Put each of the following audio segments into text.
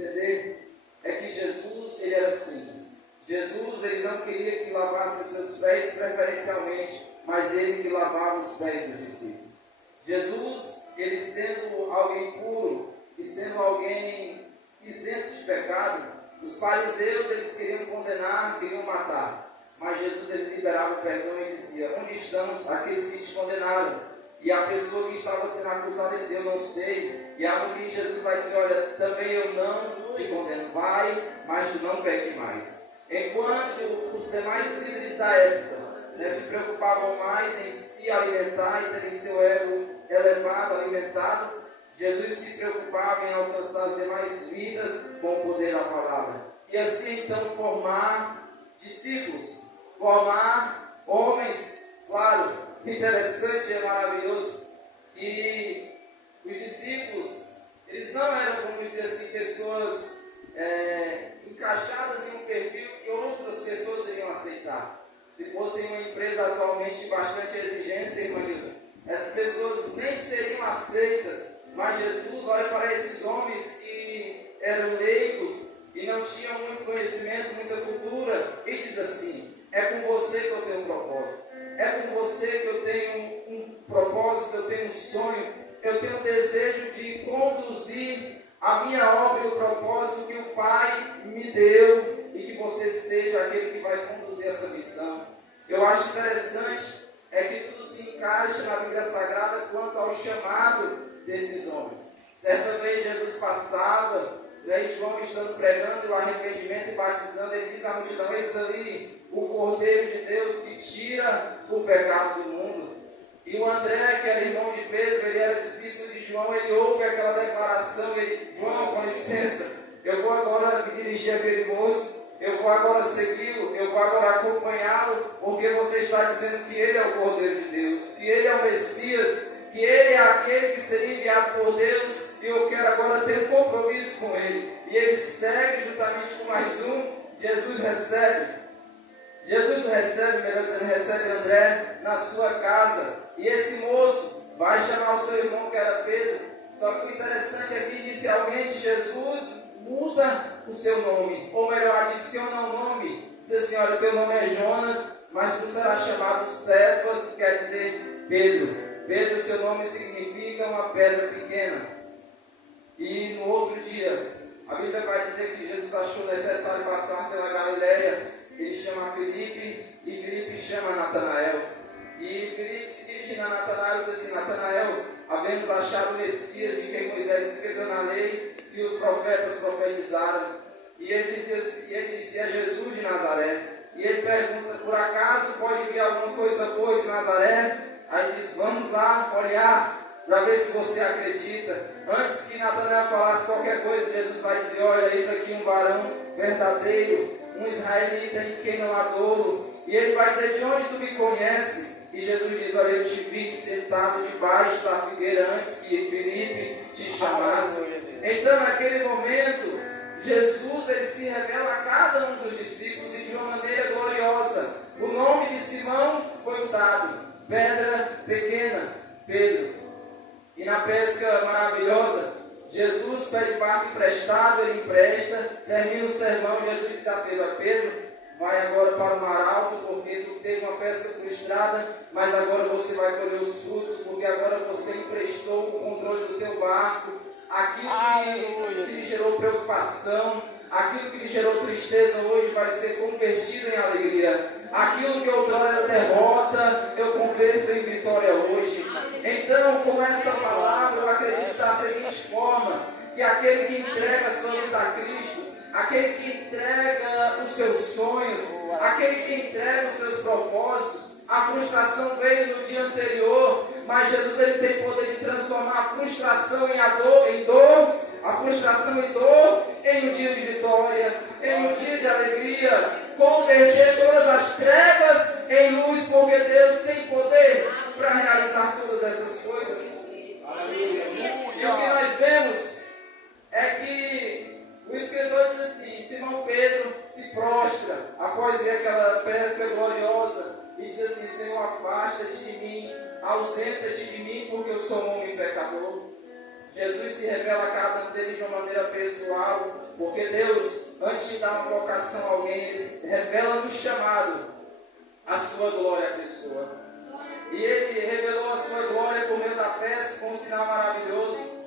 entender é que Jesus, ele era simples. Jesus, ele não queria que lavasse os seus pés preferencialmente, mas ele que lavava os pés dos discípulos. Jesus, ele sendo alguém puro e sendo alguém isento de pecado, os fariseus, eles queriam condenar, queriam matar. Mas Jesus, ele liberava o perdão e dizia: onde estão aqueles que te condenaram? E a pessoa que estava sendo acusada dizia: eu não sei. E a mulher, Jesus vai dizer: olha, também eu não te condeno, vai, mas tu não peque mais. Enquanto os demais líderes da época se preocupavam mais em se alimentar e terem seu ego elevado, alimentado, Jesus se preocupava em alcançar as demais vidas com o poder da palavra. E assim então formar discípulos, formar homens, claro, interessante e maravilhoso. E os discípulos, eles não eram, como dizer assim, pessoas encaixadas em um perfil que outras pessoas iriam aceitar. Se fosse uma empresa atualmente de bastante exigência, irmã, essas pessoas nem seriam aceitas. Mas Jesus olha para esses homens que eram leigos e não tinham muito conhecimento, muita cultura, e diz assim: é com você que eu tenho um propósito, é com você que eu tenho um propósito, eu tenho um sonho, eu tenho um desejo de conduzir a minha obra e o propósito que o Pai me deu, e que você seja aquele que vai conduzir essa missão. Eu acho interessante é que tudo se encaixa na Bíblia Sagrada quanto ao chamado desses homens. Certa vez Jesus passava, e João estando pregando o arrependimento e batizando, ele diz à multidão: eis ali o Cordeiro de Deus que tira o pecado do mundo. E o André, que era irmão de Pedro, ele era discípulo de João, ele ouve aquela declaração, ele: João, com licença, eu vou agora me dirigir àquele moço, eu vou agora segui-lo, eu vou agora acompanhá-lo, porque você está dizendo que ele é o Cordeiro de Deus, que ele é o Messias, que ele é aquele que seria enviado por Deus, e eu quero agora ter um compromisso com ele. E ele segue juntamente com mais um. Jesus recebe, melhor dizendo, recebe André na sua casa, e esse moço vai chamar o seu irmão, que era Pedro. Só que o interessante é que inicialmente Jesus muda o seu nome, ou melhor, adiciona um nome. Diz assim: olha, teu nome é Jonas, mas tu serás chamado Cefas, que quer dizer Pedro. Pedro, seu nome significa uma pedra pequena. E no outro dia, a Bíblia vai dizer que Jesus achou necessário passar pela Galileia. Ele chama Filipe, e Filipe chama Natanael. E Filipe se dirige a Natanael e diz assim: Natanael, havemos achado o Messias de quem Moisés escreveu na lei e os profetas profetizaram. E ele disse: é Jesus de Nazaré. E ele pergunta: por acaso pode vir alguma coisa boa de Nazaré? Aí diz: vamos lá olhar, para ver se você acredita. Antes que Natanael falasse qualquer coisa, Jesus vai dizer: olha, eis aqui um varão verdadeiro, um israelita em quem não há dolo. E ele vai dizer: de onde tu me conhece? E Jesus diz: olha, eu te vi sentado debaixo da figueira antes que Filipe te chamasse. Então, naquele momento, Jesus, ele se revela a cada um dos discípulos, e de uma maneira gloriosa. O nome de Simão foi dado: pedra pequena, Pedro. E na pesca maravilhosa, Jesus pede barco emprestado, ele empresta, termina o sermão, Jesus diz a Pedro: Pedro, vai agora para o mar alto, porque tu teve uma pesca frustrada, mas agora você vai colher os frutos, porque agora você emprestou o controle do teu barco. Aquilo que lhe gerou preocupação, aquilo que lhe gerou tristeza, hoje vai ser convertido em alegria. Aquilo que outrora era derrota, eu converto em vitória hoje. Então, com essa palavra, eu acredito da seguinte forma: que aquele que entrega a sua vida a Cristo, aquele que entrega os seus sonhos, aquele que entrega os seus propósitos, a frustração veio no dia anterior, mas Jesus, ele tem poder de transformar a frustração em dor, a frustração em dor em um dia de vitória, em um dia de alegria, converter todas as trevas em luz, porque Deus tem poder para realizar todas essas coisas. Aleluia. E o que nós vemos é que o escritor diz assim: Simão Pedro se prostra após ver aquela pesca gloriosa e diz assim: Senhor, afasta-te de mim, ausenta-te de mim, porque eu sou um homem pecador. Jesus se revela a cada um deles de uma maneira pessoal, porque Deus, antes de dar uma vocação a alguém, Ele revela no chamado a sua glória à pessoa. E Ele revelou a sua glória por meio da festa, com um sinal maravilhoso.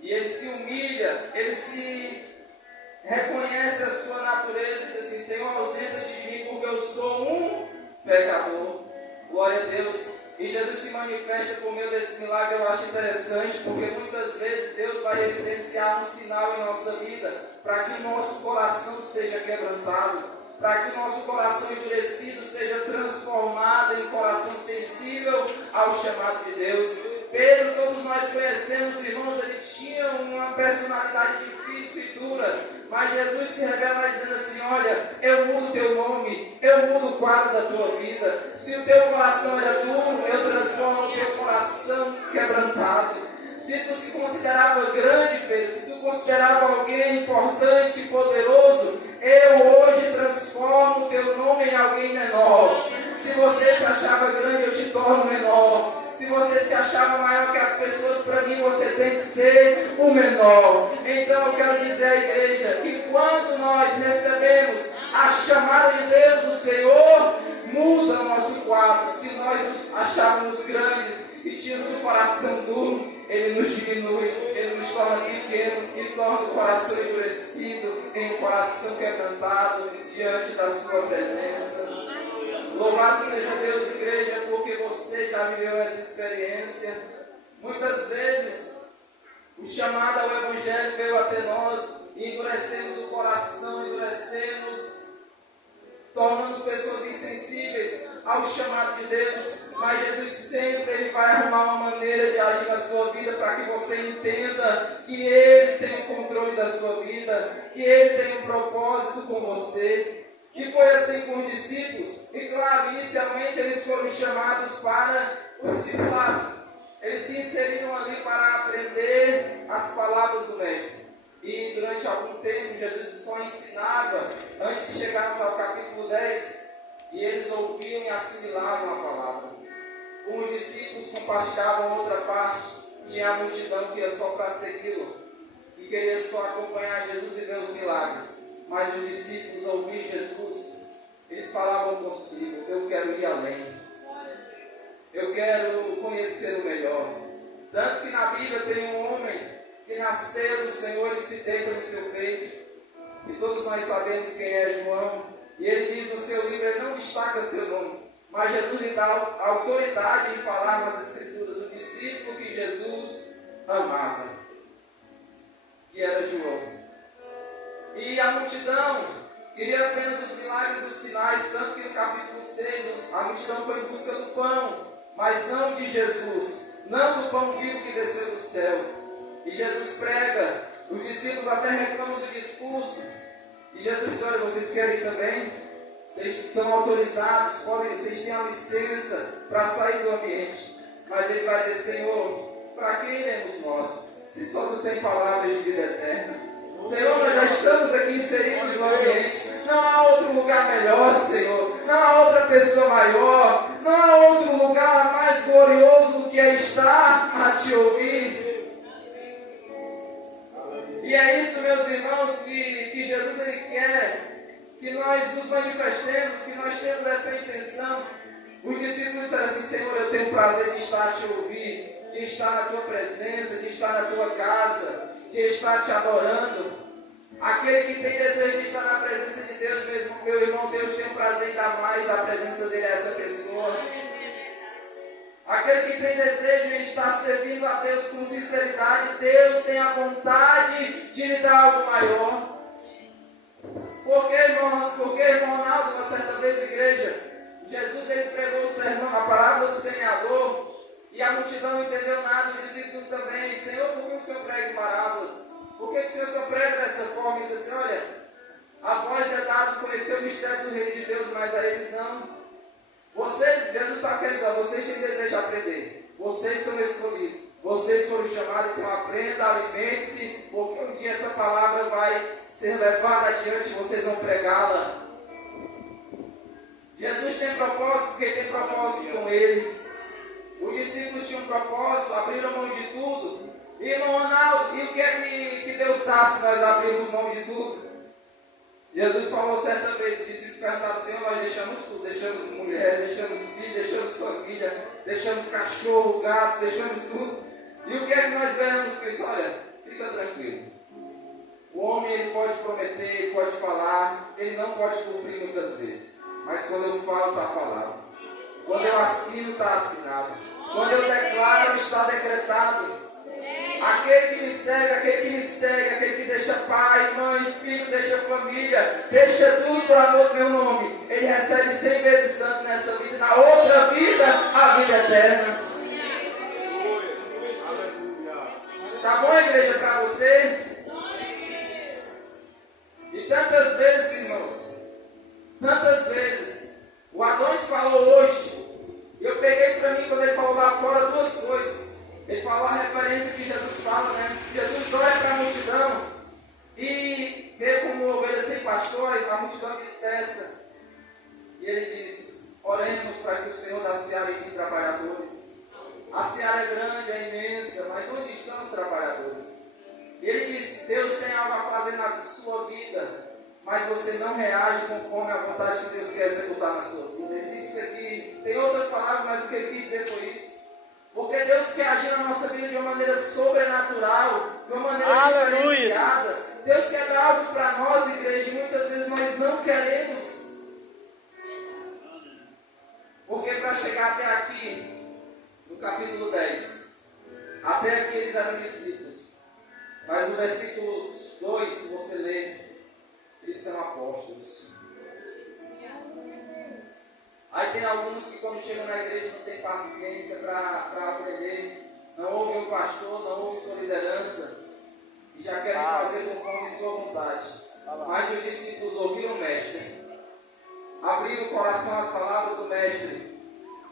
E Ele se humilha, Ele se reconhece a sua natureza e diz assim: Senhor, ausenta-te de mim, porque eu sou um pecador. Glória a Deus. E Jesus se manifesta por meio desse milagre. Eu acho interessante, porque muitas vezes Deus vai evidenciar um sinal em nossa vida, para que nosso coração seja quebrantado, para que nosso coração endurecido seja transformado em coração sensível ao chamado de Deus. Pedro, todos nós conhecemos, irmãos, ele tinha uma personalidade difícil e dura, mas Jesus se revela dizendo assim: olha, eu mudo o teu nome, eu mudo o quadro da tua vida. Se o teu coração era duro, eu transformo o teu coração quebrantado. Se tu se considerava grande, Pedro, se tu considerava alguém importante e poderoso, eu hoje transformo o teu nome em alguém menor. Se você se achava grande, eu te torno menor. Se você se achava maior que as pessoas, para mim você tem que ser o menor. Então eu quero dizer à igreja que quando nós recebemos a chamada de Deus, o Senhor muda o nosso quadro. Se nós nos achávamos grandes e tínhamos o coração duro, Ele nos diminui, Ele nos torna pequeno e torna o coração endurecido em um coração quebrantado diante da sua presença. Louvado seja Deus, igreja, porque você já viveu essa experiência. Muitas vezes o chamado ao Evangelho veio até nós e endurecemos o coração, tornamos pessoas insensíveis ao chamado de Deus. Mas Jesus sempre Ele vai arrumar uma maneira de agir na sua vida para que você entenda que Ele tem o controle da sua vida, que Ele tem um propósito com você. E foi assim com os discípulos. E claro, inicialmente eles foram chamados para o discipulado. Eles se inseriram ali para aprender as palavras do Mestre. E durante algum tempo Jesus só ensinava, antes de chegarmos ao capítulo 10, e eles ouviam e assimilavam a palavra. Com os discípulos compartilhavam outra parte, tinha a multidão que ia só para segui-lo, e queria só acompanhar Jesus e ver os milagres. Mas os discípulos ouviram Jesus, eles falavam consigo: eu quero ir além, eu quero conhecer o melhor. Tanto que na Bíblia tem um homem que nasceu do Senhor, ele se deita no seu peito, e todos nós sabemos quem é João, e ele diz no seu livro, ele não destaca seu nome, mas Jesus lhe dá autoridade em falar nas Escrituras, o discípulo que Jesus amava, que era João. E a multidão queria apenas os milagres e os sinais, tanto que no capítulo 6, a multidão foi em busca do pão, mas não de Jesus, não do pão vivo que desceu do céu. E Jesus prega, os discípulos até reclamam do discurso, e Jesus diz: olha, vocês querem também? Vocês estão autorizados, vocês têm a licença para sair do ambiente. Mas ele vai dizer: Senhor, para quem iremos nós, se só tu tem palavras de vida eterna? Senhor, nós já estamos aqui inseridos no ambiente. Não há outro lugar melhor, Senhor. Não há outra pessoa maior. Não há outro lugar mais glorioso do que é estar a te ouvir. E é isso, meus irmãos, que Jesus ele quer que nós nos manifestemos, que nós temos essa intenção. Os discípulos disseram assim: Senhor, eu tenho o prazer de estar a te ouvir, de estar na tua presença, de estar na tua casa, de estar te adorando. Aquele que tem desejo de estar na presença de Deus, meu irmão, Deus tem o prazer em dar mais a presença dele a essa pessoa. Aquele que tem desejo de estar servindo a Deus com sinceridade, Deus tem a vontade de lhe dar algo maior. Porque, irmão Ronaldo, uma certa vez, igreja, Jesus ele pregou o sermão, a parábola do semeador, e a multidão não entendeu nada, os discípulos também. Senhor, por que o Senhor prega parábolas? Por que o Senhor só prega dessa forma? E diz assim: olha, a vós é dado conhecer o mistério do reino de Deus, mas a eles não. Vocês, Jesus está querendo, vocês têm desejo de aprender. Vocês são escolhidos. Vocês foram chamados, então aprenda, alimente-se, porque um dia essa palavra vai ser levada adiante e vocês vão pregá-la. Jesus tem propósito, porque tem propósito com ele. Os discípulos tinham um propósito, abriram mão de tudo Irmão Ronaldo, e o que é que Deus dá se nós abrirmos mão de tudo? Jesus falou certa vez, os discípulos perguntaram: Senhor, nós deixamos tudo, deixamos mulher, deixamos filho, deixamos família, deixamos cachorro, gato, deixamos tudo. E o que é que nós ganhamos com isso? Olha, fica tranquilo. O homem, ele pode prometer, ele pode falar, ele não pode cumprir muitas vezes. Mas quando eu falo, está falado. Quando eu assino, está assinado. Quando eu declaro, está decretado. Aquele que me segue, aquele que deixa pai, mãe, filho, deixa família, deixa tudo por amor do meu nome, ele recebe 100 vezes tanto nessa vida, na outra vida, a vida eterna. Tá bom, igreja, para você? E tantas vezes, irmãos, tantas vezes, o Adonis falou hoje, eu peguei para mim quando ele falou lá fora duas coisas. Ele falou a referência que Jesus fala, né? Jesus olha para a multidão e vê como ovelha sem pastor, a multidão dispersa. E ele diz: oremos para que o Senhor da seara envie trabalhadores. A seara é grande, é imensa, mas onde estão os trabalhadores? E ele diz: Deus tem algo a fazer na sua vida, mas você não reage conforme a vontade que Deus quer executar na sua vida. Ele disse isso aqui, tem outras palavras, mas o que ele quis dizer foi isso. Porque Deus quer agir na nossa vida de uma maneira sobrenatural, de uma maneira diferenciada. Deus quer dar algo para nós, igreja, e muitas vezes nós não queremos. Porque para chegar até aqui, no capítulo 10, até aqui eles eram discípulos. Mas no versículo 2, se você ler, eles são apóstolos. Aí tem alguns que quando chegam na igreja não tem paciência para aprender, não ouvem o pastor, não ouvem sua liderança e já querem fazer conforme sua vontade. Mas os discípulos ouviram o mestre, abriram o coração às palavras do mestre.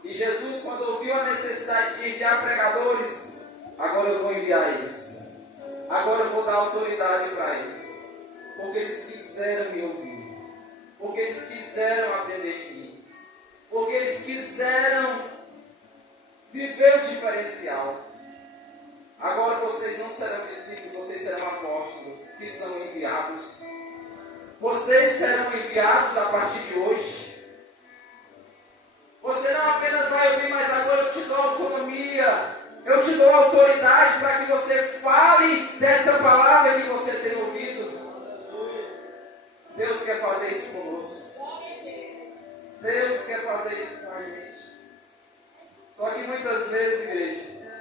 E Jesus, quando ouviu a necessidade de enviar pregadores, agora eu vou enviar eles. Agora eu vou dar autoridade para eles. Porque eles quiseram me ouvir. Porque eles quiseram aprender de mim. Porque eles quiseram viver o diferencial. Agora vocês não serão discípulos, vocês serão apóstolos, que são enviados. Vocês serão enviados a partir de hoje. Você não apenas vai ouvir, mas agora eu te dou autonomia. Eu te dou autoridade para que você fale dessa palavra que você tem ouvido. Deus quer fazer isso conosco. Deus quer fazer isso com a gente. Só que muitas vezes, igreja,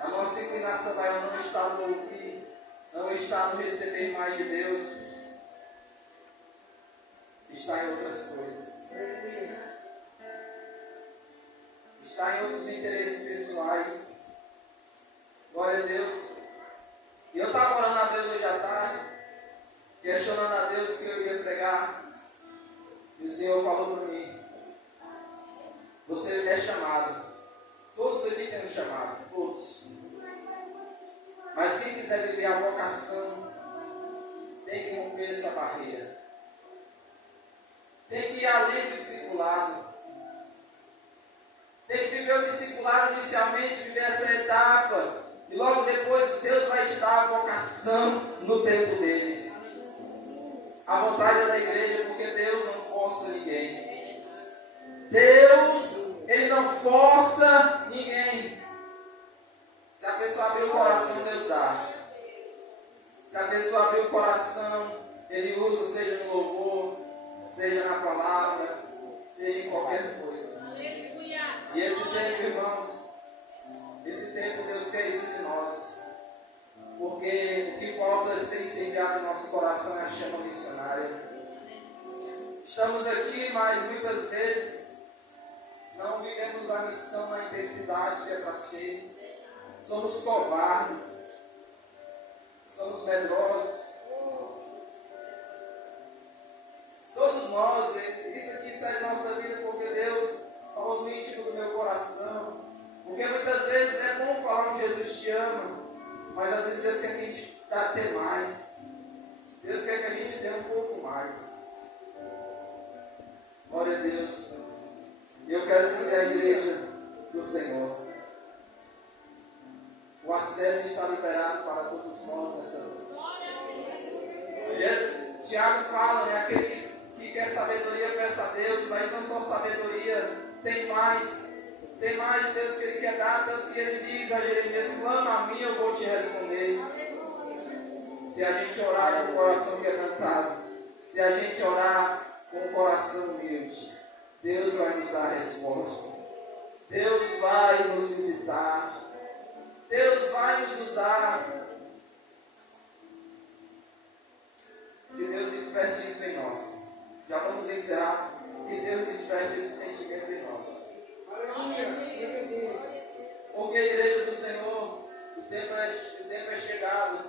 a nossa inclinação maior não está no ouvir, não está no receber mais de Deus, está em outras coisas. Está em outros interesses pessoais. Glória a Deus. E eu estava orando a Deus hoje à tarde, questionando a Deus o que eu ia pregar. E o Senhor falou para mim: você é chamado. Todos aqui têm um chamado. Todos. Mas quem quiser viver a vocação tem que romper essa barreira. Tem que ir além do discipulado. Tem que viver o discipulado inicialmente, viver essa etapa. E logo depois Deus vai te dar a vocação no tempo dele. A vontade é da igreja, porque Deus não força ninguém. Deus, Ele não força ninguém. Se a pessoa abrir o coração, Deus dá. Se a pessoa abrir o coração, Ele usa, seja no louvor, seja na palavra, seja em qualquer coisa. E esse tempo, irmãos, esse tempo Deus quer isso de nós. Porque o que falta ser incendiado no nosso coração é a chama missionária. Estamos aqui, mas muitas vezes não vivemos a missão na intensidade que é para ser. Somos covardes. Somos medrosos. Todos nós, isso aqui sai da nossa vida porque Deus falou no íntimo do meu coração. Porque muitas vezes é bom falar que Jesus te ama, mas às vezes Deus quer que a gente tenha mais. Deus quer que a gente dê um pouco mais. Glória a Deus. Eu quero dizer à igreja do Senhor: o acesso acesso está liberado para todos nós nessa noite. Tiago fala, né? Aquele que quer sabedoria, peça a Deus, mas não só sabedoria, tem mais de Deus que Ele quer dar, tanto que Ele diz a Jeremias: clama a mim, eu vou te responder. Se a gente orar com o coração quebrantado, se a gente orar com o coração humilde, Deus vai nos dar a resposta. Deus vai nos visitar. Deus vai nos usar. Que Deus desperte isso em nós. Já vamos encerrar. Que Deus desperte esse sentimento em nós. Porque a igreja do Senhor, o tempo é chegado.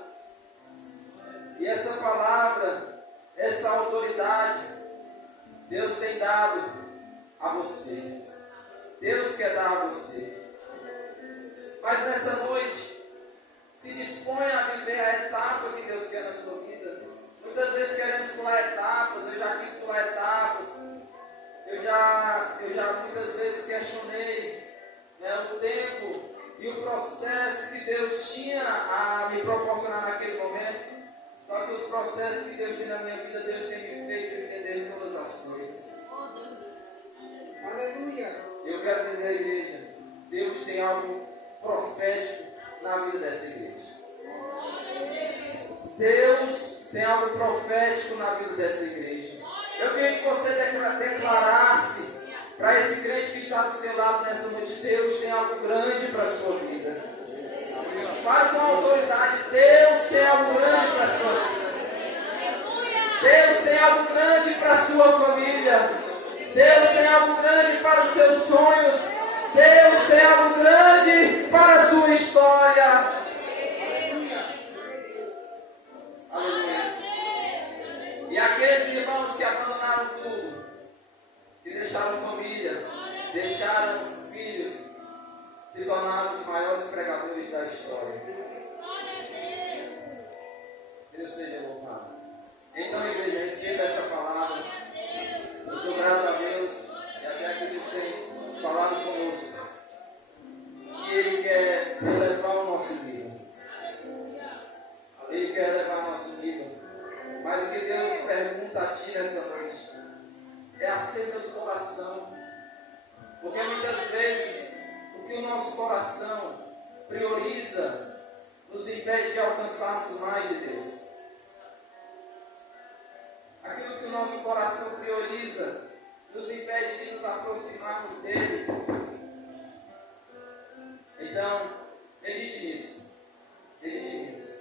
E essa palavra, essa autoridade, Deus tem dado a você. Deus quer dar a você. Mas nessa noite, se disponha a viver a etapa que Deus quer na sua vida. Muitas vezes queremos pular etapas, eu já quis pular etapas. Eu já muitas vezes questionei, né, o tempo e o processo que Deus tinha a me proporcionar naquele momento. Só que os processos que Deus tem na minha vida, Deus tem me feito entender todas as coisas. Aleluia! Eu quero dizer à igreja, Deus tem algo profético na vida dessa igreja. Deus tem algo profético na vida dessa igreja. Eu queria que você declarasse para esse crente que está do seu lado nessa noite: Deus tem algo grande para a sua vida. Fale com autoridade: Deus tem algo grande para a sua vida. Deus tem algo grande para a sua família. Deus tem algo grande para os seus sonhos. Deus tem algo grande para a sua história. Aleluia. E aqueles irmãos que abandonaram tudo, que deixaram família, deixaram filhos, se tornaram os maiores pregadores da história. Deus seja louvado. Então, igreja, receba essa palavra. Eu sou grato a Deus e até que Deus tem falado conosco. E Ele quer elevar o nosso nível. Ele quer elevar o nosso nível. Mas o que Deus pergunta a ti nessa noite é acerca do coração. Porque muitas vezes o que o nosso coração prioriza nos impede de alcançarmos mais de Deus. Aquilo que o nosso coração prioriza nos impede de nos aproximarmos dele. Então, medite nisso. Medite nisso.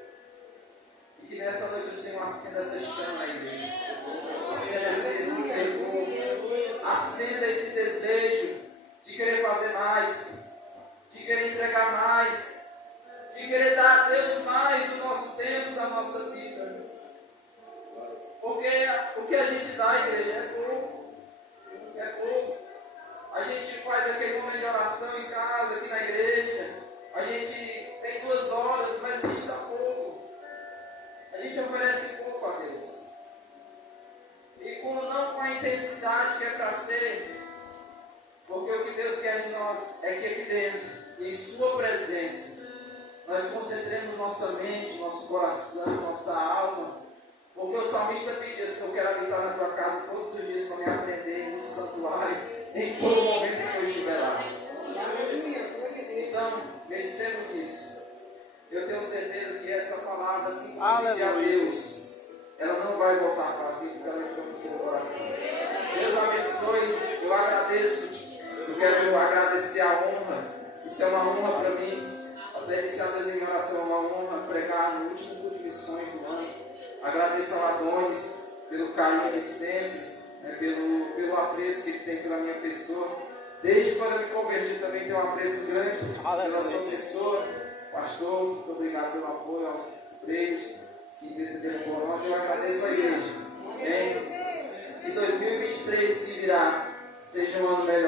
E que nessa noite o Senhor acenda essa chama aí, igreja. Acenda esse fervor. Acenda esse desejo de querer fazer mais, de querer entregar mais, de querer dar a Deus mais do nosso tempo, da nossa vida. Porque o que a gente dá, igreja, é pouco. É pouco. A gente faz aquele momento de oração em casa, aqui na igreja. A gente tem 2 horas, mas a gente dá pouco. A gente oferece pouco a Deus. E não com a intensidade que é para ser. Porque o que Deus quer de nós é que aqui dentro, em Sua presença, nós concentremos nossa mente, nosso coração, nossa alma. Porque o salmista pediu assim: eu quero habitar na tua casa todos os dias para me aprender no santuário, em todo momento que eu estiver lá. Então, meditemos nisso. Eu tenho certeza que essa palavra, assim como pedir a Deus, ela não vai voltar vazia, porque ela entrou no seu coração. Deus abençoe, eu agradeço. Eu quero agradecer a honra. Isso é uma honra para mim. Até iniciar a Deus em oração, é uma honra pregar no último culto de missões do ano. Agradeço ao Adonis pelo carinho de sempre, né, pelo apreço que ele tem pela minha pessoa. Desde quando eu me converti também tenho um apreço grande pela sua pessoa. Pastor, muito obrigado pelo apoio aos obreiros que intercederam por nós. Eu agradeço a igreja. Que 2023 que virá seja um ano melhor.